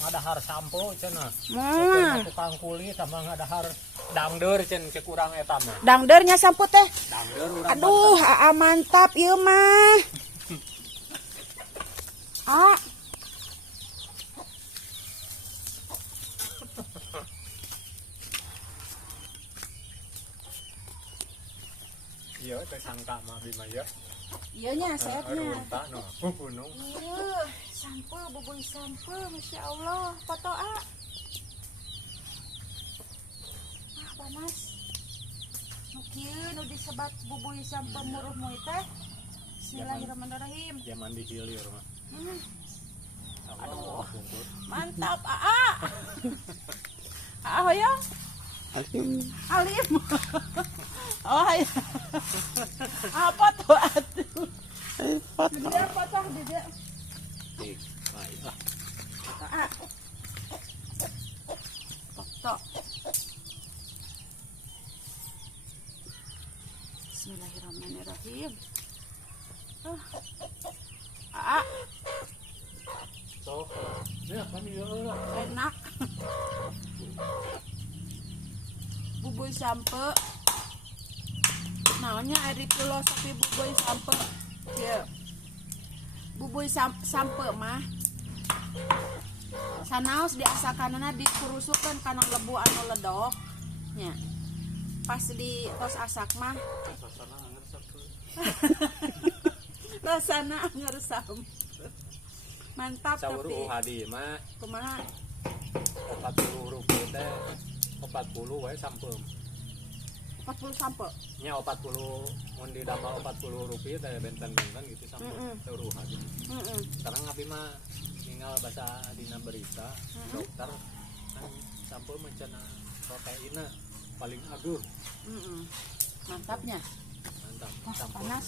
ngadahar sampo cenah. Mah. Tukang kulit sama ngadahar dangder cen cek urang eta mah. Dangdernya sampo teh. Dangder urang. Aduh, aa mantap ieu mah. Ah. Iya teh sangka mah bima ya. Iya nya setnya. Runta no gunung. Iya, sampo bubuy sampo, Masya Allah. Foto A. Ah, panas. Nu kieu nu disebat bubuy sampo muruh moy teh. Bismillahirrahmanirrahim. Ya mandi hilir mah. Aduh. Mantap, Aa. Aa hoyong. Alim. Oh ya. Apa tuh atuh? Dia potong dia. Dik, baiklah. Ah. Foto. Bismillahirrahmanirrahim. Ah, So, ya kan ya Allah. enak. Bubuy sampe. Naonnya ari filosofi bubuy sampe. Ya. Bubuy sampe mah sanaos diasakanana dikurusukeun kana lebu anu ledok nya. Pas di tos asak mah Sasana ngeresep. rasana ngeresam. Mantap Saur tapi hadi mah kumaha 40 rupiah teh 40 wae sampeum. 40 sampe. Nya 40 mun didamel 40 rupiah teh benten-benten gitu sampeum. Saur hadi. Heeh. Sekarang abi mah tinggal bahasa dina berita dokter kan sampeum mencana proteinnya paling agung. Mantapnya. Mantap. Wah, Sampeum. panas.